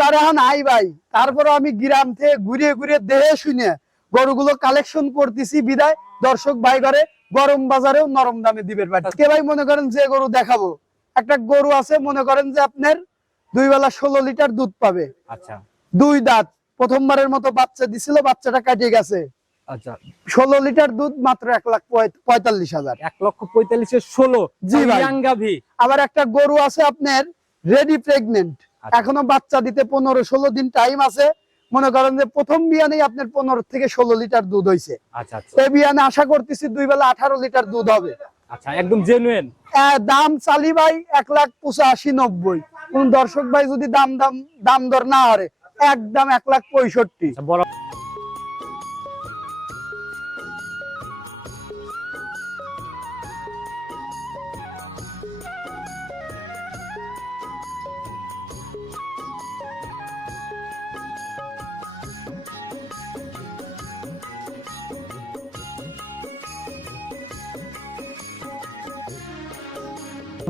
বাজারে এখন আই ভাই। তারপরে আমি গ্রাম থেকে ঘুরে ঘুরে দেহে শুনে গরুগুলো কালেকশন করতেছি বিদায়। দর্শক ভাই ঘরে গরম বাজারেও নরম দামে ভাই। কে ভাই মনে করেন যে গরু দেখাবো? একটা গরু আছে মনে করেন যে আপনার দুই বেলা ষোলো লিটার দুধ পাবে। আচ্ছা। দুই দাঁত। প্রথমবারের মতো বাচ্চা দিছিল বাচ্চাটা কাটিয়ে গেছে। আচ্ছা। ষোলো লিটার দুধ মাত্র এক লাখ পঁয়তাল্লিশ হাজার। এক লক্ষ পঁয়তাল্লিশের ষোলো জি ভাই। আবার একটা গরু আছে আপনার রেডি প্রেগনেন্ট। এখনও বাচ্চা দিতে পনেরো ষোলো দিন টাইম আছে। মনে করেন যে প্রথম বিয়ানেই আপনার পনেরো থেকে ষোলো লিটার দুধ হয়েছে আচ্ছা আচ্ছা। এই বিয়ানে আশা করতেছি দুই বেলা আঠারো লিটার দুধ হবে। আচ্ছা একদম জেনুইন দাম চালি ভাই এক লাখ পঁচাশি নব্বই। কোন দর্শক ভাই যদি দাম দাম দাম দর না হারে একদম এক লাখ পঁয়ষট্টি।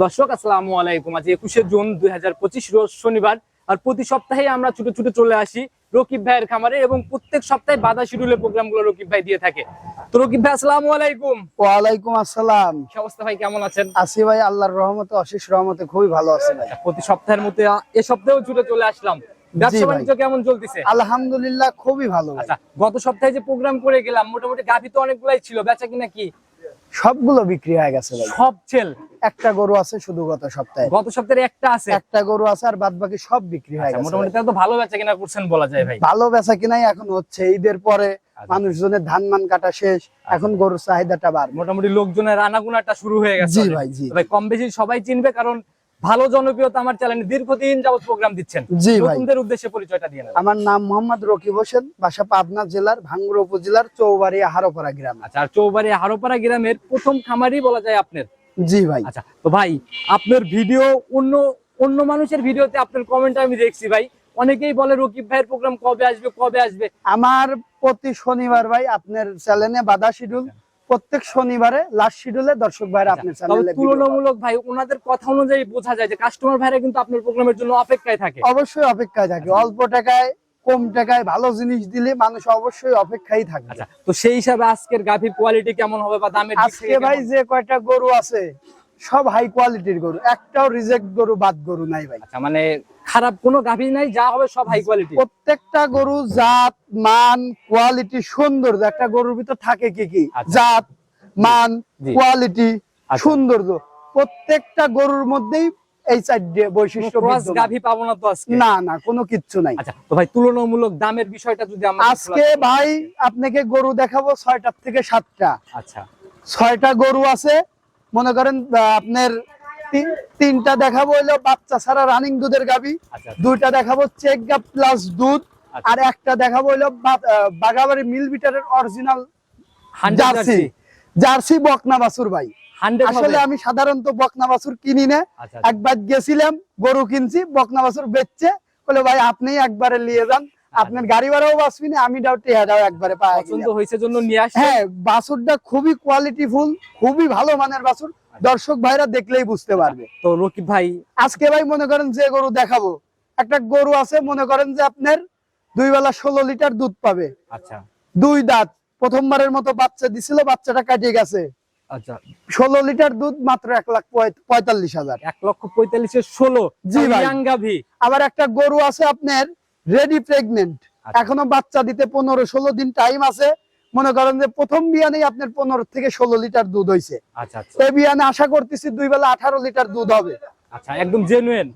দর্শক আসসালামু আলাইকুম। আজ একুশে জুন দুই রোজ শনিবার আর প্রতি সপ্তাহে আমরা ছোট ছোট চলে আসি রকিব ভাইয়ের খামারে এবং প্রত্যেক সপ্তাহে বাধা শিডিউলের প্রোগ্রামগুলো রকিব ভাই দিয়ে থাকে। তো রকিব ভাই আসসালামু আলাইকুম। আসসালাম। কি অবস্থা ভাই কেমন আছেন? আসি ভাই আল্লাহর রহমতে অশেষ রহমতে খুবই ভালো আছে ভাই। প্রতি সপ্তাহের মতো এ সপ্তাহেও ছুটে চলে আসলাম। ব্যবসা বাণিজ্য কেমন চলতেছে? আলহামদুলিল্লাহ খুবই ভালো আচ্ছা গত সপ্তাহে যে প্রোগ্রাম করে গেলাম মোটামুটি গাভি তো অনেকগুলাই ছিল বেচা কিনা কি? সবগুলো বিক্রি হয়ে গেছে ভাই। সব চেল একটা গরু আছে শুধু গত সপ্তাহে। গত সপ্তাহে একটা আছে। একটা গরু আছে আর বাদ বাকি সব বিক্রি হয়ে আচ্ছা, গেছে মোটামুটি তাহলে তো ভালো বেচা কিনা করছেন বলা যায় ভাই। ভালো বেচা কিনাই এখন হচ্ছে ঈদের পরে আচ্ছা। মানুষজনের ধান মান কাটা শেষ এখন গরুর চাহিদাটা বাড় মোটামুটি লোকজনের রানাগুনাটা শুরু হয়ে গেছে জি ভাই, জি। ভাই কম বেশি সবাই চিনবে কারণ ভালো জনপ্রিয়তা আমার চ্যানেলে দীর্ঘদিন যাবত প্রোগ্রাম দিচ্ছেন। জি নতুনদের উদ্দেশ্যে পরিচয়টা দিয়ে আমার নাম মোহাম্মদ রকিব হোসেন বাসা পাবনা জেলার ভাঙ্গুড়া উপজেলার চৌবাড়িয়া হারোপাড়া গ্রাম। আচ্ছা আর চৌবাড়ি হারোপাড়া গ্রামের প্রথম খামারই বলা যায় আপনার? জি ভাই। আচ্ছা তো ভাই আপনার ভিডিও অন্য অন্য মানুষের ভিডিওতে আপনার কমেন্ট আমি দেখছি ভাই। অনেকেই বলে রকিব ভাইয়ের প্রোগ্রাম কবে আসবে কবে আসবে? আমার প্রতি শনিবার ভাই আপনার চ্যানেলে বাধা শিডিউল। প্রত্যেক শনিবারে লাস্ট শিডিউলে দর্শক ভাইরা আপনার আচ্ছা, চ্যানেলে তুলনামূলক ভাই ওনাদের কথা অনুযায়ী বোঝা যায় যে কাস্টমার ভাইরা কিন্তু আপনার প্রোগ্রামের জন্য অপেক্ষায় থাকে। অবশ্যই অপেক্ষায় থাকে। অল্প টাকায় কম টাকায় ভালো জিনিস দিলে মানুষ অবশ্যই অপেক্ষায় থাকবে আচ্ছা তো সেই হিসাবে আজকের গাভীর কোয়ালিটি কেমন হবে বা দামের দিক আজকে ভাই যে কয়টা গরু আছে সব হাই কোয়ালিটির গরু। একটাও রিজেক্ট গরু বাদ গরু নাই ভাই। আচ্ছা মানে খারাপ কোনো গাভী নাই যা হবে সব হাই কোয়ালিটি প্রত্যেকটা গরু জাত মান কোয়ালিটি সুন্দর। একটা গরুর ভিতর থাকে কি কি? আচ্ছা। জাত মান জি। কোয়ালিটি আচ্ছা। সৌন্দর্য প্রত্যেকটা গরুর মধ্যেই এই চারটে বৈশিষ্ট্য ক্রস বিদ্যমান। গাভী পাবো না তো আজকে? না না কোনো কিচ্ছু নাই। আচ্ছা তো ভাই তুলনামূলক দামের বিষয়টা যদি আমরা আজকে ভাই আপনাকে গরু দেখাবো ছয়টার থেকে সাতটা। আচ্ছা। ছয়টা গরু আছে মনে করেন আপনার তিনটা দেখাবো হইল বাচ্চা ছাড়া রানিং দুধের গাবি আচ্ছা দুইটা দেখাবো চেক গাপ প্লাস দুধ আচ্ছা। আর একটা দেখাবো হইল বাগাবাড়ি মিল বিটারের অরিজিনাল জার্সি। জার্সি। বকনা বাছুর ভাই। আসলে আমি সাধারণত বকনা বাছুর কিনি না। আচ্ছা একবার গেছিলাম গরু কিনছি বকনা বাছুর বেচছে। বলে ভাই আপনি একবারে নিয়ে যান। আপনার গাড়ি ভাড়াও বাঁচবি না আমি ডাও টেহাটাও একবারে পাই পছন্দ হয়েছে জন্য নিয়ে আসছে হ্যাঁ বাছুরটা খুবই কোয়ালিটিফুল খুবই ভালো মানের বাছুর দর্শক ভাইরা দেখলেই বুঝতে পারবে। তো রকিব ভাই আজকে ভাই মনে করেন যে গরু দেখাবো। একটা গরু আছে মনে করেন যে আপনার দুই বেলা ষোলো লিটার দুধ পাবে। আচ্ছা। দুই দাঁত। প্রথমবারের মতো বাচ্চা দিছিল বাচ্চাটা কাটিয়ে গেছে। আচ্ছা। ষোলো লিটার দুধ মাত্র এক লাখ পঁয়তাল্লিশ হাজার। এক লক্ষ পঁয়তাল্লিশের ষোলো। জি ভাই। আবার একটা গরু আছে আপনার রেডি প্রেগনেন্ট আচ্ছা। এখনও বাচ্চা দিতে পনেরো ষোলো দিন টাইম আছে। মনে করেন যে প্রথম বিয়ানেই আপনার পনেরো থেকে ষোলো লিটার দুধ হয়েছে আচ্ছা আচ্ছা। এই বিয়ানে আশা করতেছি দুই বেলা আঠারো লিটার দুধ হবে। আচ্ছা একদম জেনুইন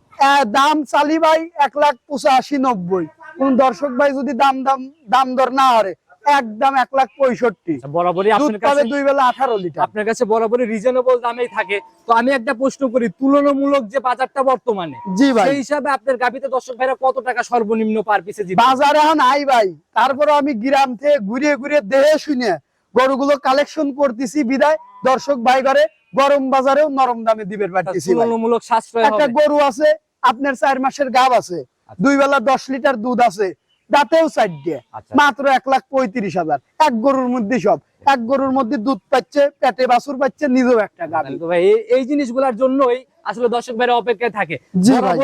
দাম চালি ভাই এক লাখ পঁচাশি নব্বই। কোন দর্শক ভাই যদি দাম দাম দাম দর না হারে একদম এক লাখ পঁয়ষট্টি। বরাবরই আপনার দুই বেলা আঠারো লিটার। আপনার কাছে বরাবরই রিজনেবল দামেই থাকে। তো আমি একটা প্রশ্ন করি তুলনামূলক যে বাজারটা বর্তমানে জি ভাই। সেই হিসাবে আপনার গাভীতে দর্শক ভাইরা কত টাকা সর্বনিম্ন পার পিসে জিতে বাজারে আই ভাই। তারপরে আমি গ্রাম থেকে ঘুরে ঘুরে দেহে শুনে গরুগুলো কালেকশন করতেছি বিদায়। দর্শক ভাই ঘরে গরম বাজারেও নরম দামে দিবের পারতেছি তুলনামূলক সাশ্রয় একটা গরু আছে আপনার চার মাসের গাব আছে। দুই বেলা দশ লিটার দুধ আছে। দাঁতেও দিয়ে। আচ্ছা। মাত্র এক লাখ পঁয়ত্রিশ হাজার। এক গরুর মধ্যে সব। এক গরুর মধ্যে দুধ পাচ্ছে পেটে বাছুর পাচ্ছে নিজেও একটা গাভী ভাই এই- জিনিসগুলোর জন্যই আসলে দর্শক ভাইরা অপেক্ষায় থাকে। ভাই।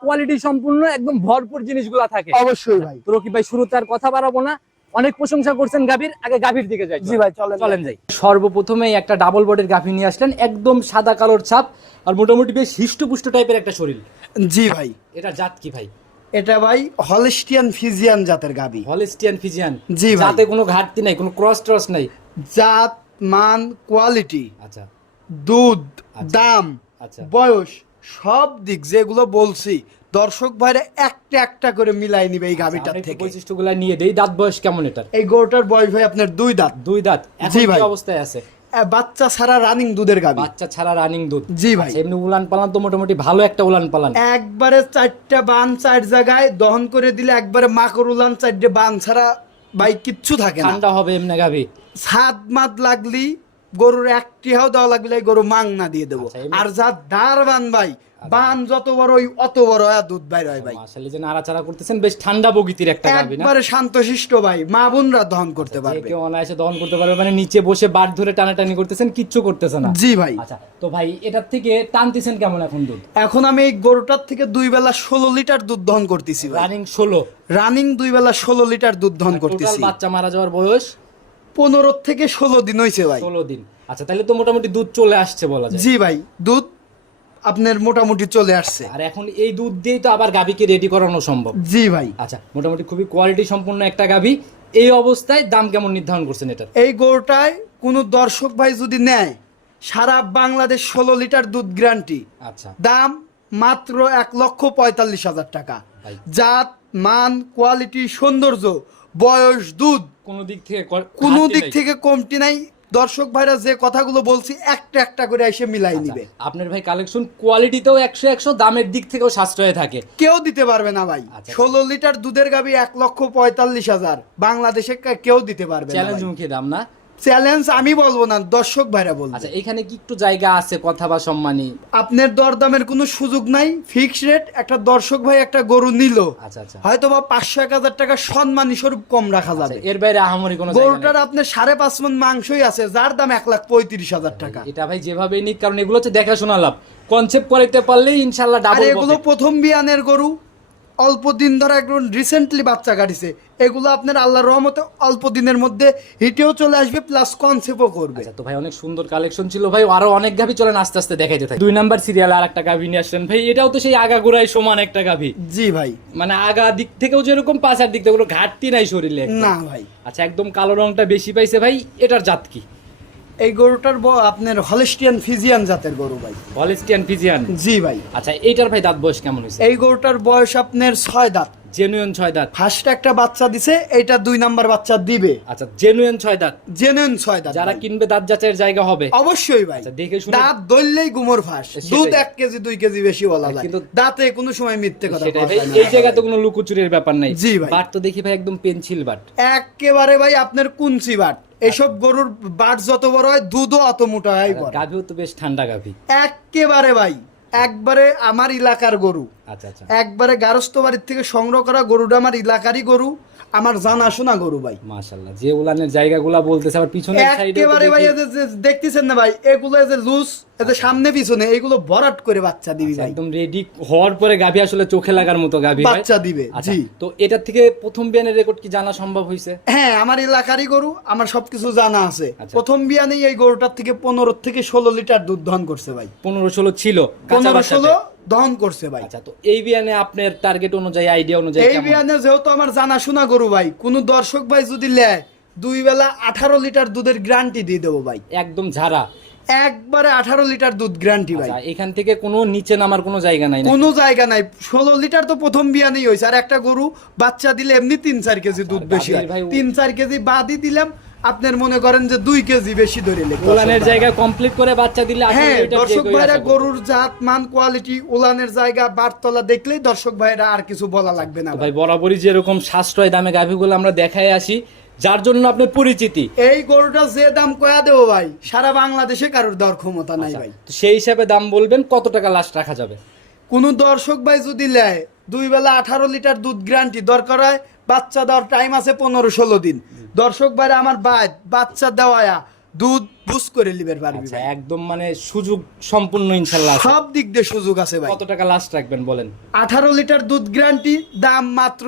কোয়ালিটি সম্পূর্ণ একদম ভরপুর জিনিসগুলা থাকে। অবশ্যই ভাই। তো ভাই শুরুতে আর কথা বাড়াবো না। অনেক প্রশংসা করছেন গাভীর আগে গাভীর দিকে যাই। জি ভাই চলেন। চলেন যাই। সর্বপ্রথমেই একটা ডাবল বডির গাভী নিয়ে আসলেন একদম সাদা কালোর ছাপ আর মোটামুটি বেশ হিষ্টপুষ্ট টাইপের একটা শরীর। জি ভাই। এটা জাত কি ভাই? এটা ভাই হলিস্টিয়ান ফিজিয়ান জাতের গাবি। Holstein Friesian? জি ভাই। যাতে কোনো ঘাটতি নাই কোনো ক্রস ট্রস নাই? জাত মান কোয়ালিটি আচ্ছা। দুধ আচ্ছা। দাম আচ্ছা। বয়স সব দিক যেগুলো বলছি দর্শক ভাইরা একটা একটা করে মিলাই নিবে এই গাবিটার আমরা একটু থেকে। বৈশিষ্ট্যগুলা নিয়ে দেই দাঁত বয়স কেমন এটার? এই গরুটার বয়স ভাই আপনার দুই দাঁত। দুই দাঁত? এখন কি। অবস্থায় আছে? বাচ্চা ছাড়া রানিং দুধের গাভী বাচ্চা ছাড়া রানিং দুধ। জি ভাই। আচ্ছা, এমনি উলান পালান তো মোটামুটি ভালো একটা উলান পালান। একবারে চারটা বান চার জায়গায় দহন করে দিলে একবারে মাকড় উলান চারটে বান ছাড়া ভাই কিচ্ছু থাকে না। ঠান্ডা হবে এমনি গাভী সাত মাদ লাগলি গরুর একটি হাও দেওয়া লাগলে গরু মাং না দিয়ে দেবো। আচ্ছা, আর যা দার বান ভাই বান যত বড় ওই অত বড় দুধ বাইর হয় ভাই। আসলে যে নাড়াচাড়া করতেছেন বেশ ঠান্ডা একটা গাভী না? একবারে শান্তশিষ্ট ভাই মা বোনরা দহন করতে পারবে। কেউ অনায়াসে দহন করতে পারবে মানে নিচে বসে বাট ধরে টানাটানি করতেছেন কিচ্ছু করতেছে না। জি ভাই। আচ্ছা তো ভাই এটার থেকে টানতেছেন কেমন এখন দুধ? এখন আমি এই গরুটার থেকে দুই বেলা ষোলো লিটার দুধ দহন করতেছি রানিং ষোলো। রানিং দুই বেলা ষোলো লিটার দুধ দহন করতেছি। বাচ্চা মারা যাওয়ার বয়স পনেরো থেকে ষোলো দিন হয়েছে ভাই। ষোলো দিন। আচ্ছা তাহলে তো মোটামুটি দুধ চলে আসছে বলা যায়। জি ভাই দুধ আপনার মোটামুটি চলে আসছে। আর এখন এই দুধ দিয়েই তো আবার গাভীকে রেডি করানো সম্ভব। জি ভাই। আচ্ছা মোটামুটি খুবই কোয়ালিটি সম্পন্ন একটা গাভী। এই অবস্থায় দাম কেমন নির্ধারণ করছেন এটা এই গরুটায় কোনো দর্শক ভাই যদি নেয় সারা বাংলাদেশ ষোলো লিটার দুধ গ্যারান্টি আচ্ছা। দাম মাত্র এক লক্ষ পঁয়তাল্লিশ হাজার টাকা। জাত মান কোয়ালিটি সৌন্দর্য বয়স দুধ কোনো দিক থেকে কোনো দিক। থেকে কমতি নাই। দর্শক ভাইরা যে কথাগুলো বলছি একটা একটা করে এসে মিলাই আচ্ছা, নিবে। আপনার ভাই কালেকশন কোয়ালিটিতেও একশো একশো দামের দিক থেকেও সাশ্রয় থাকে। কেউ দিতে পারবে না ভাই। আচ্ছা। ষোলো লিটার দুধের গাবি এক লক্ষ পঁয়তাল্লিশ হাজার। বাংলাদেশে কেউ দিতে পারবে চ্যালেঞ্জ মুখে দাম না? চ্যালেঞ্জ আমি বলব না দর্শক ভাইরা বলবে। আচ্ছা এখানে কি একটু জায়গা আছে কথা বা সম্মানী? আপনার দরদামের কোনো সুযোগ নাই ফিক্স রেট একটা দর্শক ভাই একটা গরু নিল। আচ্ছা আচ্ছা। হয়তো বা পাঁচশো এক হাজার টাকা সম্মানী স্বরূপ কম রাখা আচ্ছা, যাবে। এর বাইরে আহামরি কোনো গরুটার। আপনার সাড়ে পাঁচ মন মাংসই আছে যার দাম এক লাখ পঁয়ত্রিশ হাজার টাকা। এটা ভাই যেভাবে নিক কারণ এগুলো হচ্ছে দেখাশোনা লাভ। কনসেপ্ট করাইতে পারলেই ইনশাল্লাহ আর ডাবল এগুলো প্রথম বিয়ানের গরু অল্প দিন ধরে একদম রিসেন্টলি বাচ্চা কাটিছে। এগুলো আপনার আল্লাহ রহমতে অল্প দিনের মধ্যে হিটেও চলে আসবে প্লাস কনসেপ্টও করবে। আচ্ছা তো ভাই অনেক সুন্দর কালেকশন ছিল। ভাই আরও অনেক গাভি চলেন আস্তে আস্তে দেখাইতে থাকি। দুই নাম্বার সিরিয়াল আর একটা গাভি নিয়ে আসলেন ভাই এটাও তো সেই আগা আগাগোড়ায় সমান একটা গাভি। জি ভাই। মানে আগা দিক থেকেও যেরকম পাঁচার দিক থেকে কোনো ঘাটতি নাই শরীরে না ভাই। আচ্ছা একদম কালো রংটা বেশি পাইছে ভাই এটার জাত কি? এই গরুটার আপনার হলিস্টিয়ান ফিজিয়ান জাতের গরু ভাই। Holstein Friesian? জি ভাই। আচ্ছা এইটার ভাই দাঁত বয়স কেমন হয়েছে এই গরুটার বয়স আপনার ছয় দাঁত। জেনুইন ছয় দাঁত। ফার্স্ট একটা বাচ্চা দিছে এটা দুই নাম্বার বাচ্চা দিবে। আচ্ছা জেনুইন ছয় দাঁত। জেনুইন ছয় দাঁত। যারা কিনবে দাঁত যাচাইয়ের জায়গা হবে। অবশ্যই ভাই। আচ্ছা, দেখে শুনে- দাঁত দললেই গুমর ফাঁস। দুধ এক কেজি দুই কেজি বেশি বলা যায়। কিন্তু- দাঁতে কোনো সময় মিথ্যে কথা। এই জায়গাতে কোনো লুকোচুরির ব্যাপার নাই। জি ভাই। বাট তো দেখি ভাই একদম পেন্সিল বাট। একেবারে ভাই আপনার কুঞ্চি বাট। এসব গরুর বাট যত বড় হয় দুধও অত মোটা হয় গাভিও তো বেশ ঠান্ডা গাভি। একেবারে ভাই। একবারে আমার এলাকার গরু। আচ্ছা আচ্ছা। একবারে গারস্থ বাড়ির থেকে সংগ্রহ করা গরুটা আমার এলাকারই গরু। আমার জানাশোনা গরু ভাই মাশাল্লাহ যে উলানের জায়গাগুলা বলতেছে আবার পিছনের সাইডে একেবারে ভাই এদের যে দেখতেছেন না ভাই এগুলো এই যে লুজ এদের সামনে পিছনে এগুলো ভরাট করে বাচ্চা দিবি ভাই একদম রেডি হওয়ার পরে গাভি আসলে চোখে লাগার মতো গাভি হয়। বাচ্চা দিবে আচ্ছা, জি তো এটার থেকে প্রথম বিয়ানের রেকর্ড কি জানা সম্ভব হয়েছে হ্যাঁ আমার এলাকারই গরু আমার সবকিছু জানা আছে আচ্ছা। প্রথম বিয়ানেই এই গরুটার থেকে পনেরো থেকে ষোলো লিটার দুধ দহন করছে ভাই পনেরো ষোলো ছিল কাঁচা পনেরো বাচ্চাতে। ষোলো দহন করছে ভাই। আচ্ছা তো এই বিয়ানে আপনার টার্গেট অনুযায়ী আইডিয়া অনুযায়ী এই বিয়ানে যেহেতু আমার জানাশোনা গরু ভাই কোন দর্শক ভাই যদি নেয় দুই বেলা আঠারো লিটার দুধের গ্যারান্টি দিয়ে দেবো ভাই। একদম ঝাড়া। একবারে আঠারো লিটার দুধ গ্যারান্টি ভাই। আচ্ছা এখান থেকে কোনো নিচে নামার কোনো জায়গা নাই কোনো জায়গা নাই। ষোলো লিটার তো প্রথম বিয়ানেই হয়েছে। আর একটা গরু বাচ্চা দিলে এমনি তিন চার কেজি দুধ আচ্ছা, বেশি হয়। তিন চার কেজি বাদই দিলাম। আপনার মনে করেন যে দুই কেজি বেশি ধরে লেগে উলানের জায়গা কমপ্লিট করে বাচ্চা দিলে হ্যাঁ দর্শক ভাইরা গরুর জাত মান কোয়ালিটি উলানের জায়গা বারতলা দেখলেই দর্শক ভাইরা আর কিছু বলা লাগবে না ভাই। বরাবরই যেরকম সাশ্রয় দামে গাভিগুলো আমরা দেখাই আসি যার জন্য আপনার পরিচিতি। এই গরুটা যে দাম কয়া দেবো ভাই? সারা বাংলাদেশে কারোর দর ক্ষমতা নাই আচ্ছা, ভাই। তো সেই হিসাবে দাম বলবেন কত টাকা লাস্ট রাখা যাবে? কোন দর্শক ভাই যদি নেয় দুই বেলা আঠারো লিটার দুধ গ্যারান্টি দরকার হয় বাচ্চা দেওয়ার টাইম আছে পনেরো ষোলো দিন। দর্শক ভাইরা আমার বাদ বাচ্চা দেওয়া দুধ বুস করে লিবের পারবি আচ্ছা একদম মানে সুযোগ সম্পূর্ণ ইনশাল্লাহ সব দিক দিয়ে সুযোগ আছে ভাই। কত টাকা লাস্ট রাখবেন বলেন? আঠারো লিটার দুধ গ্যারান্টি দাম মাত্র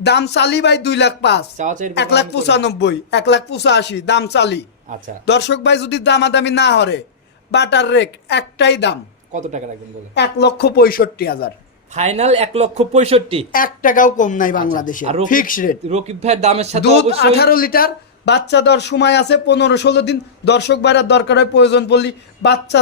দাম চালি ভাই দুই লাখ পাঁচ। এক লাখ পঁচানব্বই এক লাখ পঁচাশি দাম চালি। আচ্ছা। দর্শক ভাই যদি দামাদামি না হরে বাটার রেক একটাই দাম। কত টাকা রাখবেন বলেন? এক লক্ষ পঁয়ষট্টি হাজার। ফাইনাল এক লক্ষ পঁয়ষট্টি। এক টাকাও কম নাই বাংলাদেশে। Fix rate. রকিব ভাইয়ের দামের সাথে দুধ আঠারো লিটার বাচ্চা দেওয়ার সময় আছে পনেরো ষোলো দিন। দর্শক দরকার হয় প্রয়োজন পড়লি বাচ্চা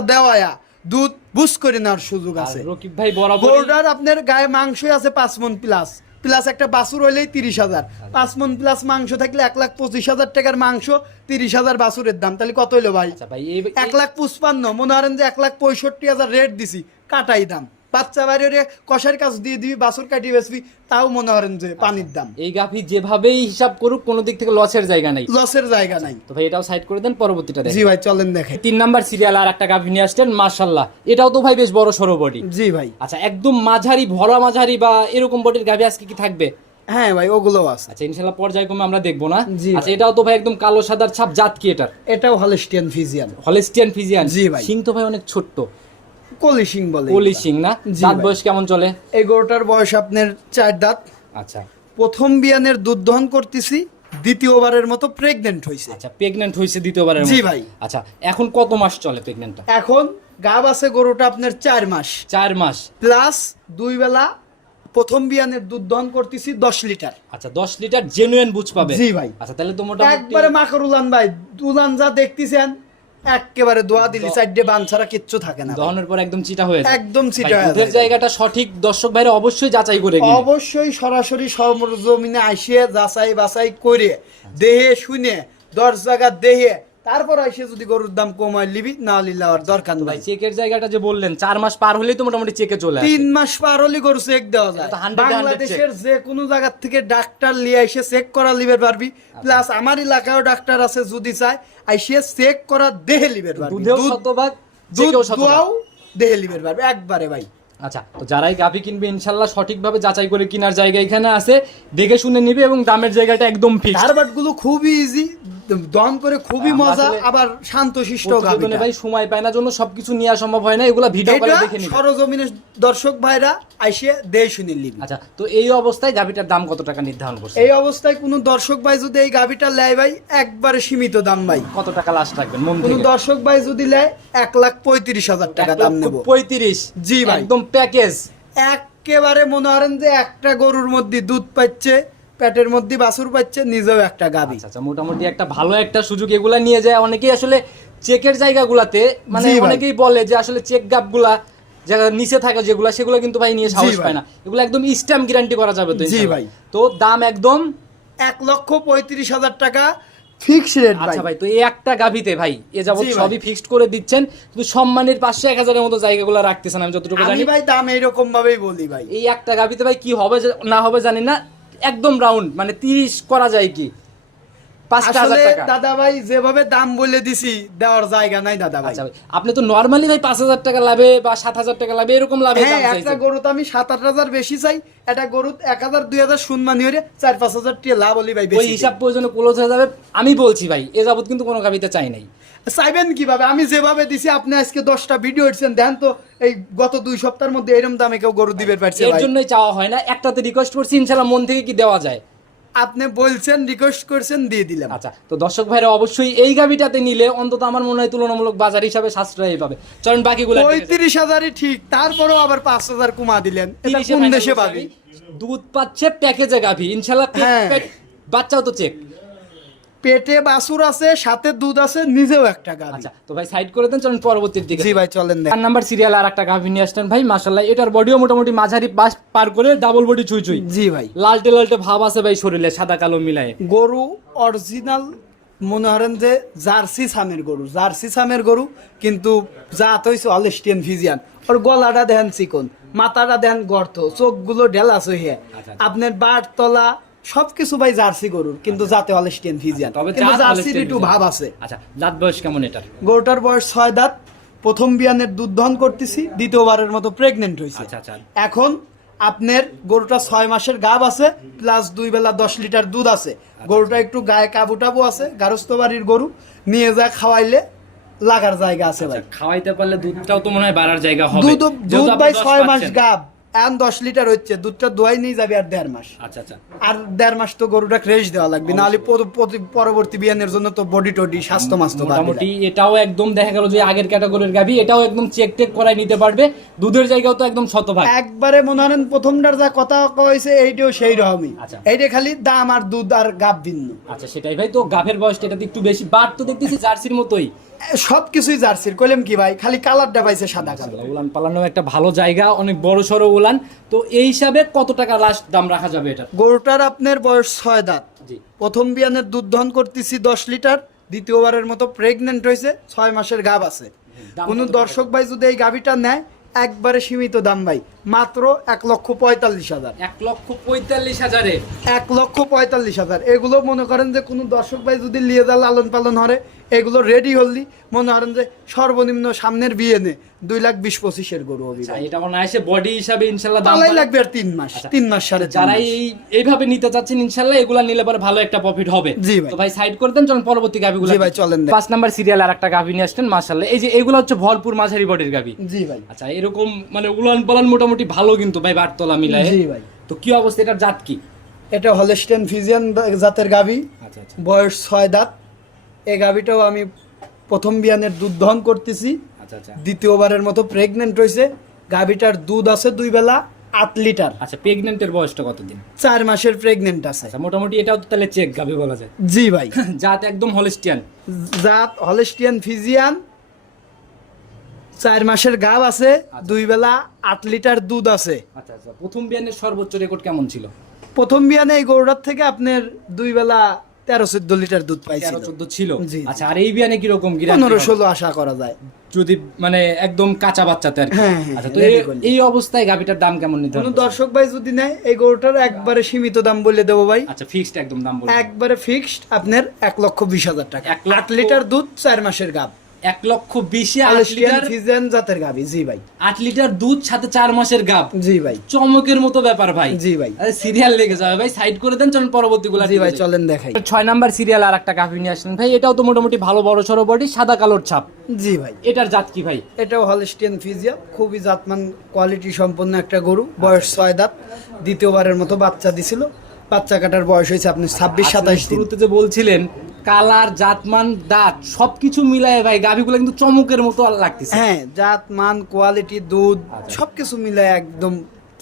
দুধ বুস করে নেওয়ার সুযোগ আছে। রকিব ভাই বরাবর আপনার গায়ে মাংসই আছে পাঁচ মন প্লাস প্লাস একটা বাছুর হইলেই তিরিশ হাজার। পাঁচ মন প্লাস মাংস থাকলে এক লাখ পঁচিশ হাজার টাকার মাংস তিরিশ হাজার বাছুরের দাম। তাহলে কত হইল ভাই? আচ্ছা ভাই এক লাখ পুষ্পান্ন মনে করেন যে এক লাখ পঁয়ষট্টি হাজার রেট দিছি। কাটাই দাম। বাচ্চা বাইরে কষার কাজ দিয়ে দিবি বাছুর কাটিয়ে বেসবি তাও মনে করেন যে পানির দাম। এই গাভি যেভাবেই হিসাব করুক কোনো দিক থেকে লসের জায়গা নাই। লসের জায়গা নাই। তো ভাই এটাও সাইড করে দেন পরবর্তীটা জি ভাই চলেন দেখে তিন নাম্বার সিরিয়াল আর একটা গাভি নিয়ে আসছেন মার্শাল্লাহ এটাও তো ভাই বেশ বড় সরো বডি জি ভাই। আচ্ছা একদম মাঝারি ভরা মাঝারি বা এরকম বডির গাভি আজকে কি থাকবে? হ্যাঁ ভাই ওগুলো আছে। আচ্ছা ইনশাল্লাহ পর্যায়ক্রমে আমরা দেখব না। জি আচ্ছা এটাও তো ভাই একদম কালো সাদার ছাপ জাত কি এটার? এটাও হলেস্টিয়ান ফিজিয়ান হলেস্টিয়ান ফিজিয়ান জি ভাই। সিং তো ভাই অনেক ছোট্ট। কলি সিং বলে কলি সিং না? দাঁত বয়স কেমন চলে? এই গরুটার বয়স আপনার চার দাঁত। আচ্ছা। প্রথম বিয়ানের দুধ দহন করতেছি দ্বিতীয়বারের মতো প্রেগনেন্ট হয়েছে আচ্ছা প্রেগনেন্ট হয়েছে দ্বিতীয়বারের জি ভাই। আচ্ছা এখন কত মাস চলে প্রেগনেন্টটা এখন গাব আছে গরুটা আপনার চার মাস। চার মাস। প্লাস দুই বেলা প্রথম বিয়ানের দুধ দহন করতেছি দশ লিটার। আচ্ছা দশ লিটার জেনুইন বুঝ পাবে। জি ভাই। আচ্ছা তাহলে তো মোটামুটি একবারে মাকর উলান ভাই। উলান যা দেখতেছেন একেবারে দোয়া দিলি সাইডে বান ছাড়া কিচ্ছু থাকে না। দহনের পর একদম চিটা হয়ে যায় একদম চিটা হয়ে যায়। জায়গাটা সঠিক দর্শক ভাইরা অবশ্যই যাচাই করে অবশ্যই সরাসরি সরজমিনে আসিয়ে যাচাই বাছাই করে দেহে শুনে দশ জায়গা দেহে তারপর এসে যদি গরুর দাম কমায় লিবি না লিলে আর দরকার নাই। চেকের জায়গাটা যে বললেন চার মাস পার হলেই তো মোটামুটি চেকে চলে তিন মাস পার হলে গরু চেক দেওয়া যায়। এটা তো 100 100 বাংলাদেশের যে কোনো জায়গা থেকে ডাক্তার নিয়ে এসে চেক করা লিবের পারবি। আচ্ছা। প্লাস আমার এলাকায়ও ডাক্তার আছে যদি চায় আইসে চেক করা দেহে লিবের পারবি। দুধেও দুধ শতভাগ দুধ চেকেও শতভাগ। দেহে লিবের পারবি একবারে ভাই। আচ্ছা তো যারাই গাভি কিনবে ইনশাল্লাহ সঠিকভাবে যাচাই করে কেনার জায়গা এখানে আছে। দেখে শুনে নিবে এবং দামের জায়গাটা একদম ফিক্স ধারবাটগুলো খুবই ইজি দন করে খুবই মজা আবার শান্তশিষ্ট প্রতিবেদনে গাভিটা ভাই সময় পায় না জন্য সবকিছু নেওয়া সম্ভব হয় না এগুলা ভিডিও করে দেখে নিবে। সরজমিনের দর্শক ভাইরা আইসে দেয় শুনে লিবি আচ্ছা তো এই অবস্থায় গাভিটার দাম কত টাকা নির্ধারণ করছে? এই অবস্থায় কোনো দর্শক ভাই যদি এই গাভিটা লেয় ভাই একবারে সীমিত দাম ভাই। কত টাকা লাস্ট রাখবেন? মন কোনো দর্শক ভাই যদি লেয় এক লাখ পঁয়ত্রিশ হাজার টাকা দাম নেব। পঁয়ত্রিশ? জি ভাই। একদম প্যাকেজ একেবারে মনে করেন যে একটা গরুর মধ্যে দুধ পাচ্ছে পেটের মধ্যে বাছুর পাচ্ছে নিজেও একটা গাভি আচ্ছা আচ্ছা মোটামুটি একটা ভালো একটা সুযোগ এগুলা নিয়ে যায়। অনেকেই আসলে চেকের জায়গাগুলাতে মানে অনেকেই বলে যে আসলে চেক গাপগুলা যারা নিচে থাকে যেগুলা সেগুলো কিন্তু ভাই নিয়ে সাহস পায় না। এগুলো একদম স্ট্যাম্প গ্যারান্টি করা যাবে তো জি ভাই। তো দাম একদম এক লক্ষ পঁয়ত্রিশ হাজার টাকা ফিক্স রেট আচ্ছা ভাই তো এই একটা গাভিতে ভাই এ যাবত জি সবই ফিক্সড করে দিচ্ছেন। কিন্তু সম্মানের পাঁচশো এক হাজারের মতো জায়গাগুলো রাখতেছেন আমি যতটুকু জানি। ভাই দাম এইরকম ভাবেই বলি ভাই। এই একটা গাভিতে ভাই কি হবে না হবে জানি না। একদম রাউন্ড মানে তিরিশ করা যায় কি? আসলে দাদা ভাই যেভাবে দাম বলে দিছি দেওয়ার জায়গা নাই দাদা ভাই আচ্ছা আপনি তো নর্মালি ভাই পাঁচ হাজার টাকা লাভে বা সাত হাজার টাকা লাভে এরকম লাভে হ্যাঁ একটা চাইছেন। গরুতে আমি সাত আট হাজার বেশি চাই এটা গরু এক হাজার দুই হাজার শুনমানি হলে চার পাঁচ হাজার টিয়া লাভ হলি ভাই ওই হিসাব প্রয়োজনে ক্লোজ হয়ে যাবে। আমি বলছি ভাই এ যাবত কিন্তু কোনো গাভিতে চাই নাই। চাইবেন কীভাবে? আমি যেভাবে দিছি আপনি আজকে দশটা ভিডিও এসেছেন দেন তো এই গত দুই সপ্তাহের মধ্যে এরকম দামে কেউ গরু দিবে পারছে এর জন্যই চাওয়া হয় না একটাতে রিকোয়েস্ট করছি ইনশাল্লাহ মন থেকে কি দেওয়া যায়? আপনি বলছেন রিকোয়েস্ট করছেন দিয়ে দিলাম। আচ্ছা তো দর্শক ভাইরা অবশ্যই এই গাভিটাতে নিলে অন্তত আমার মনে হয় তুলনামূলক বাজার হিসাবে সাশ্রয় পাবে। চলেন বাকিগুলো পঁয়ত্রিশ হাজারই ঠিক তারপরেও আবার পাঁচ হাজার কমা দিলেন। এটা কোন দেশে পাবি দুধ পাচ্ছে প্যাকেজে গাভি। ইনশাল্লাহ হ্যাঁ। বাচ্চাও তো চেক। পেটে বাসুর আছে সাথে দুধ আছে নিজেও একটা গাভি। আচ্ছা তো ভাই সাইড করে দেন চলেন পরবর্তীর দিকে। জি ভাই চলেন চার নাম্বার সিরিয়াল আর একটা গাভি নিয়ে আসতেন ভাই মাসাল্লাহ এটার বডিও মোটামুটি মাঝারি পাশ পার করে ডাবল বডি চুই চুই। জি ভাই। লালটে লালটে ভাব আছে ভাই শরীরে সাদা কালো মিলায়ে। গরু অরিজিনাল মনে করেন যে জার্সি সামের গরু জার্সি সামের গরু কিন্তু জাত হইছে অলেস্টিয়ান ফিজিয়ান ওর গলাটা দেন চিকন মাথাটা দেন গর্ত চোখগুলো ঢেলাস হইয়া আচ্ছা। আপনার বাট তলা সবকিছু ভাই জার্সি গরুর কিন্তু জাতে অলেস্টিয়ান ফিজিয়ান তবে কিন্তু জার্সির একটু ভাব আছে। আচ্ছা দাঁত বয়স কেমন এটার? গরুটার বয়স ছয় দাঁত প্রথম বিয়ানের দুধ দহন করতেছি দ্বিতীয়বারের মতো প্রেগনেন্ট হয়েছে আচ্ছা আচ্ছা। এখন আপনার গরুটা ছয় মাসের গাব আছে প্লাস দুই বেলা দশ লিটার দুধ আছে। গরুটা একটু গায়ে কাবু টাবু আছে গারস্থ বাড়ির গরু নিয়ে যা খাওয়াইলে লাগার জায়গা আছে ভাই। খাওয়াইতে পারলে দুধটাও তো মনে হয় বাড়ার জায়গা হবে। দুধ দুধ ভাই 10 ছয় মাস গাব। এখন দশ লিটার হচ্ছে দুধটা দোয়াই নিয়ে যাবে আর দেড় মাস। আচ্ছা আচ্ছা। আর দেড় মাস তো গরুটা ক্রেশ দেওয়া লাগবে নাহলে পর- পর- পরবর্তী বিয়ানের জন্য তো বডি টডি স্বাস্থ্য মাস্ত মোটামুটি এটাও একদম দেখা গেল যে আগের ক্যাটাগরির গাভি এটাও একদম চেক টেক করাই নিতে পারবে দুধের জায়গাও তো একদম শতভাগ। একবারে মনে হয় প্রথমটার যা কথা কয়েছে এইটাও সেই রকমই। আচ্ছা। এইটা খালি দাম আর দুধ আর গাব ভিন্ন। আচ্ছা সেটাই ভাই তো গাভের বয়সটা এটা একটু বেশি বাট তো দেখতেছি জার্সির মতোই। সব কিছুই জার্সির। কইলাম কি ভাই? খালি কালারটা পাইছে সাদা কালার উলান পালানো একটা ভালো জায়গা অনেক বড় সড়ো উলান। তো এই হিসাবে কত টাকা লাস্ট দাম রাখা যাবে এটা? গরুটার আপনার বয়স ছয় দাঁত। জি। প্রথম বিয়ানের দুধ দহন করতেছি দশ লিটার দ্বিতীয়বারের মতো প্রেগনেন্ট হয়েছে ছয় মাসের গাব আছে। কোনো দর্শক ভাই যদি এই গাবিটা নেয় একবারে সীমিত দাম ভাই। মাত্র এক লক্ষ পঁয়তাল্লিশ হাজার। এক লক্ষ পঁয়তাল্লিশ হাজারে। এক লক্ষ পঁয়তাল্লিশ হাজার। এগুলো মনে করেন যে কোনো দর্শক ভাই যদি লিয়ে দাল লালন পালন হরে এগুলো রেডি হলি মনে করেন যে সর্বনিম্ন সামনের বিয়ে নে। দুই লাখ বিশ পঁচিশের গরু আচ্ছা, এটা না এসে বডি হিসাবে ইনশাল্লাহ দাম লাগবে আর তিন মাস আচ্ছা। তিন মাস সাড়ে যারা এই এইভাবে নিতে চাচ্ছেন ইনশাল্লাহ এগুলা নিলে পরে ভালো একটা প্রফিট হবে। জি ভাই। তো ভাই সাইড করে দেন চলুন পরবর্তী গাভিগুলো জি ভাই, চলেন পাঁচ নাম্বার সিরিয়াল আর একটা গাভি নিয়ে আসছেন মাশাল্লাহ এই যে এগুলো হচ্ছে ভরপুর মাঝারি বডির গাভি। জি ভাই। আচ্ছা এরকম মানে উলান পালান মোটামুটি ভালো কিন্তু ভাই বারতলা মিলায়। জি ভাই। তো কি অবস্থা এটার জাত কি? এটা হলস্টেন ফিজিয়ান জাতের গাভি। আচ্ছা। বয়স ছয় দাঁত। এই গাভিটাও আমি প্রথম বিয়ানের দুধ দহন করতেছি। দ্বিতীয়বারের মতো প্রেগনেন্ট হয়েছে গাভিটার দুধ আছে দুই বেলা আট লিটার। আচ্ছা প্রেগনেন্টের বয়সটা কতদিন? চার মাসের প্রেগনেন্ট আছে। আচ্ছা মোটামুটি এটাও তো তাহলে চেক গাভি বলা যায়। জি ভাই। জাত একদম হলিস্টিয়ান জাত হলস্টিয়ান ফিজিয়ান চার মাসের গাব আছে দুই বেলা আট লিটার দুধ আছে। আচ্ছা আচ্ছা। প্রথম বিয়ানের সর্বোচ্চ রেকর্ড কেমন ছিল? প্রথম বিয়ানে এই গরুটার থেকে আপনার দুই বেলা তেরো চোদ্দ লিটার দুধ পাইছিল তেরো চোদ্দ ছিল জি, জি। আচ্ছা আর এই বিয়ানে কীরকম গিরা পনেরো ষোলো আশা করা যায় যদি মানে একদম কাঁচা বাচ্চাতে আর কি। হ্যাঁ, হ্যাঁ, আচ্ছা তো ready এই- করলে। এই অবস্থায় গাভিটার দাম কেমন নির্ধারণ কোনো করছেন? দর্শক ভাই যদি নেয় এই গরুটার একবারে সীমিত দাম বলে দেবো ভাই আচ্ছা ফিক্সড একদম দাম বলুন একবারে ফিক্সড আপনার এক লক্ষ বিশ হাজার টাকা এক লাখ আট লিটার দুধ চার মাসের গাব এক লক্ষ বিশে আট লিটার ফিজিয়ান জাতের গাবি। জি ভাই। আট লিটার দুধ সাথে চার মাসের গাব। জি ভাই। চমকের মতো ব্যাপার ভাই। জি ভাই। সিরিয়াল লেগে যাবে ভাই। সাইড করে দেন চলুন পরবর্তী গুলা জি ভাই চলেন দেখাই। ছয় নাম্বার সিরিয়াল আর একটা গাভি নিয়ে আসলেন। ভাই এটাও তো মোটামুটি ভালো বড় সড়ো বডি সাদা কালোর ছাপ। জি ভাই। এটার জাত কি ভাই? এটাও হলস্টিয়ান ফিজিয়া খুবই জাতমান কোয়ালিটি সম্পন্ন একটা গরু। বয়স ছয় দাঁত। দ্বিতীয়বারের মতো বাচ্চা দিছিল। বাচ্চা কাটার বয়স হয়েছে আপনি ছাব্বিশ আপনি সাতাশ দিন। শুরুতে যে বলছিলেন কালার জাতমান দাঁত সবকিছু মিলায় ভাই গাভিগুলো কিন্তু চমকের মতো লাগতেছে। হ্যাঁ জাত মান কোয়ালিটি দুধ আচ্ছা। সবকিছু মিলে একদম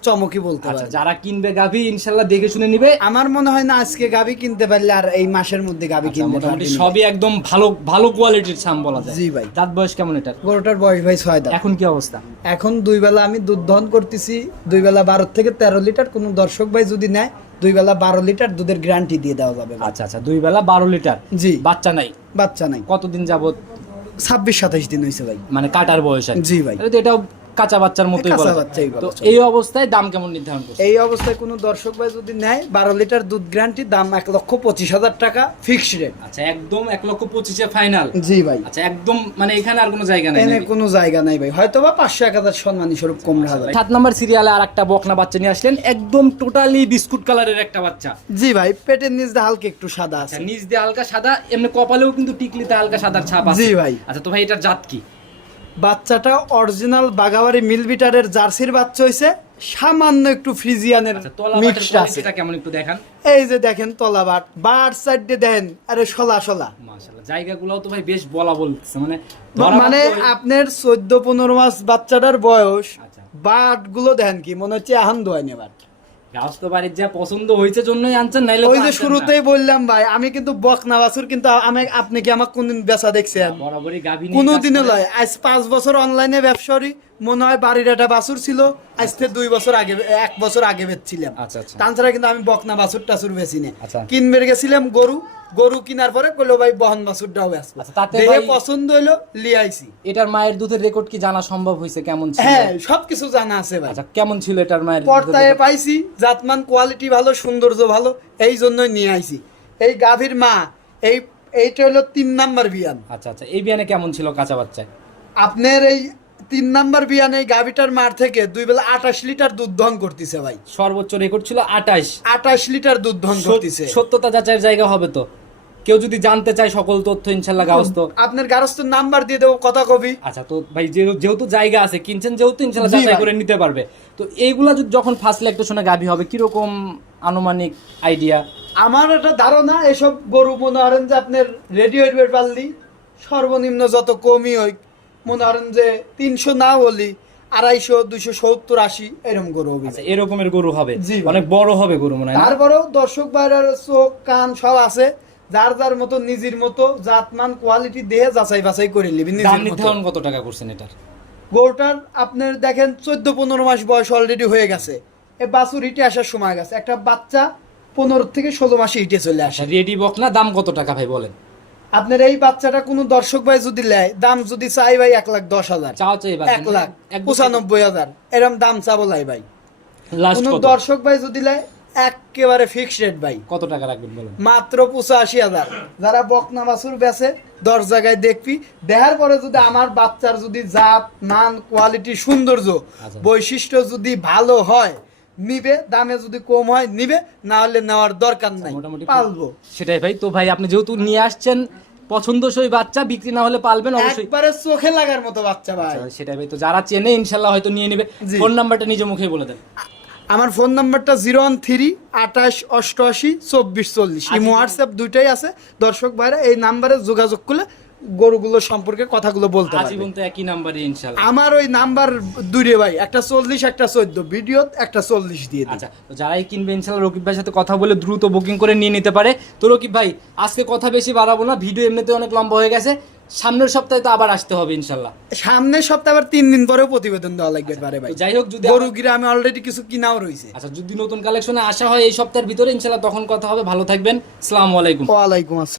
চমকি বলতে আচ্ছা পারে যারা কিনবে গাভি ইনশাল্লাহ দেখে শুনে নিবে। আমার মনে হয় না আজকে গাবি কিনতে পারলে আর এই মাসের মধ্যে গাবি আচ্ছা, কিনতে পারবে সবই একদম ভালো ভালো কোয়ালিটির ছাম বলা যায়। জি ভাই। দাঁত বয়স কেমন এটার? গরুটার বয়স ভাই ছয় দাঁত। এখন কি অবস্থা? এখন দুই বেলা আমি দুধ দহন করতেছি দুই বেলা বারো থেকে তেরো লিটার কোনো দর্শক ভাই যদি নেয় দুই বেলা বারো লিটার দুধের গ্যারান্টি দিয়ে দেওয়া যাবে আচ্ছা আচ্ছা দুই বেলা বারো লিটার? জি। বাচ্চা নাই? বাচ্চা নাই। কতদিন যাবত ছাব্বিশ সাতাইশ দিন হয়েছে ভাই। মানে কাটার বয়স জি ভাই। এটাও কাঁচা বাচ্চার মতোই কাঁচা বাচ্চাই তো এই অবস্থায় দাম কেমন নির্ধারণ করছে এই অবস্থায় কোনো দর্শক ভাই যদি নেয় বারো লিটার দুধ গ্যারান্টি দাম এক লক্ষ পঁচিশ হাজার টাকা ফিক্সড রেট আচ্ছা একদম এক লক্ষ পঁচিশে ফাইনাল জি ভাই। আচ্ছা একদম মানে এখানে আর কোনো জায়গা নাই কোনো জায়গা নাই ভাই। হয়তো বা পাঁচশো এক হাজার সম্মানী স্বরূপ কম রাখা সাত নাম্বার সিরিয়ালে আর একটা বকনা বাচ্চা নিয়ে আসলেন। একদম টোটালি বিস্কুট কালারের একটা বাচ্চা। জি ভাই পেটের নিচ দিয়ে হালকা একটু সাদা আছে। আচ্ছা নিচ দিয়ে হালকা সাদা এমনি কপালেও কিন্তু টিকলিতে হালকা সাদার ছাপ আছে। জি ভাই। আচ্ছা তো ভাই এটার জাত কি? বাচ্চাটা অরিজিনাল বাগাবাড়ি মিলবিটারের জার্সির বাচ্চা হইছে। সামান্য একটু ফ্রিজিয়ানের আচ্ছা মিক্সড আছে। কেমন একটু দেখান। এই যে দেখেন তলা বাট বার সাইডে দেখেন আরে সলা সলা মাশাআল্লাহ জায়গাগুলোও তো ভাই বেশ বলা বলতেছে মানে মানে আপনার চোদ্দ পনেরো মাস বাচ্চাটার বয়স আচ্ছা। বাটগুলো দেখেন কি মনে হচ্ছে আহান দোয়াইনি বাট বাড়ির যা পছন্দ হয়েছে জন্যই আনছেন নাইলে ওই যে শুরুতেই বললাম ভাই আমি কিন্তু বকনা বাছুর কিন্তু আমি আপনি কি আমাকে কোনদিন বেচা দেখছেন বরাবরই গাভী কোনদিনও। লয় আজ পাঁচ বছর অনলাইনে ব্যবসারি মনে হয় বাড়ির একটা বাছুর ছিল। আজ থেকে দুই বছর আগে এক বছর আগে বেচছিলাম। আচ্ছা আচ্ছা। তাছাড়া কিন্তু আমি বকনা বাছুর টাছুর বেশি নে আচ্ছা। কিনবে গেছিলাম গরু গরু কিনার পরে কইলো ভাই বহন বাছুরটাও তাতে দেখে পছন্দ হইল লিয়াইছি এটার মায়ের দুধের রেকর্ড কি জানা সম্ভব হয়েছে কেমন ছিল? হ্যাঁ সবকিছু জানা আছে ভাই। আচ্ছা কেমন ছিল এটার মায়ের পর্দায় পাইছি জাতমান কোয়ালিটি ভালো সৌন্দর্য ভালো এই জন্যই নিয়ে আইছি। এই গাভীর মা এই এইটা হলো তিন নাম্বার বিয়ান। আচ্ছা আচ্ছা এই বিয়ানে কেমন ছিল কাঁচা বাচ্চা আপনার এই তিন নাম্বার বিয়ানে এই গাভিটার মার থেকে দুই বেলা আঠাশ লিটার দুধ দহন করতেছে ভাই। সর্বোচ্চ রেকর্ড ছিল আঠাশ। আঠাশ লিটার দুধ দহন করতেছে। সত্যতা যাচাইয়ের জায়গা হবে তো। কেউ যদি জানতে চায় সকল তথ্য ইনশাল্লাহ আপনার গারস্থের নাম্বার দিয়ে দেবো কথা কবি। আচ্ছা তো ভাই যেহেতু জায়গা আছে কিনছেন যেহেতু ইনশাল্লাহ যাচাই করে নিতে পারবে। তো এইগুলা যদি যখন ফার্স্ট ইলেকট্রেশনে গাভী হবে কীরকম আনুমানিক আইডিয়া আমার একটা ধারণা এসব গরু মনে করেন যে আপনার রেডি হইবে পারলি সর্বনিম্ন যত কমই হোক মনে করেন যে তিনশো না হলি আড়াইশো দুইশো সত্তর আশি এরকম গরু হবে। আচ্ছা এরকমের গরু হবে। অনেক বড় হবে গরু মনে হয়? তারপরেও দর্শক বাইরের চোখ কান সব আছে। যার যার মতো নিজের মতো জাতমান কোয়ালিটি দেহে যাচাই বাছাই করে নিবি দাম নির্ধারণ কত টাকা করছেন এটার? গরুটার আপনার দেখেন চোদ্দ পনেরো মাস বয়স অলরেডি হয়ে গেছে। এ বাছুর হিটে আসার সময় গেছে। একটা বাচ্চা পনেরো থেকে ষোলো মাসে হিটে চলে আসে। রেডি বক না দাম কত টাকা ভাই বলেন? আপনার এই বাচ্চাটা কোনো দর্শক ভাই যদি নেয় দাম যদি চাই ভাই এক লাখ দশ হাজার। এক লাখ পঁচানব্বই হাজার। এরম দাম চাবো লাই ভাই। কোনো দর্শক ভাই যদি নেয় একেবারে ফিক্স রেট ভাই। কত টাকা রাখবেন বলেন? মাত্র পঁচাশি হাজার। যারা বকনা বাছুর বেচে দশ জায়গায় দেখবি। দেখার পরে যদি আমার বাচ্চার যদি জাত মান কোয়ালিটি সৌন্দর্য আচ্ছা। বৈশিষ্ট্য যদি ভালো হয় নিবে দামে যদি কম হয় নিবে না হলে নেওয়ার দরকার নাই। পালবো। সেটাই ভাই। তো ভাই আপনি যেহেতু নিয়ে আসছেন পছন্দসই বাচ্চা বিক্রি না হলে পালবেন অবশ্যই। একবারে চোখে লাগার মতো বাচ্চা ভাই। আচ্ছা, সেটাই ভাই। তো যারা চেনে ইনশাল্লাহ হয়তো নিয়ে নেবে। ফোন নাম্বারটা নিজে মুখেই বলে দেন। আমার ফোন নাম্বারটা জিরো ওয়ান থ্রি আঠাশ অষ্টআশি চব্বিশ চল্লিশ। আচ্ছা। হোয়াটসঅ্যাপ দুইটাই আছে। দর্শক ভাইরা এই নাম্বারে যোগাযোগ করলে গরুগুলো সম্পর্কে কথাগুলো বলতে আজীবন তো একই নাম্বারে ইনশাল্লাহ আমার ওই নাম্বার দূরে ভাই একটা চল্লিশ একটা চোদ্দ। ভিডিও একটা চল্লিশ দিয়ে দিই আচ্ছা তো যারাই কিনবে ইনশাল্লাহ রকিব ভাইয়ের সাথে কথা বলে দ্রুত বুকিং করে নিয়ে নিতে পারে। তো রকিব ভাই আজকে কথা বেশি বাড়াবো না ভিডিও এমনিতে অনেক লম্বা হয়ে গেছে। সামনের সপ্তাহে তো আবার আসতে হবে ইনশাল্লাহ সামনের সপ্তাহে আবার তিন দিন পরেও প্রতিবেদন দেওয়া লাগবে পারে ভাই। যাই হোক যদি গরু গিরে আমি অলরেডি কিছু কিনাও রয়েছে। আচ্ছা যদি নতুন কালেকশনে আসা হয় এই সপ্তাহের ভিতরে ইনশাল্লাহ তখন কথা হবে। ভালো থাকবেন। আসসালামু আলাইকুম। ওয়ালাইকুম আসসালাম।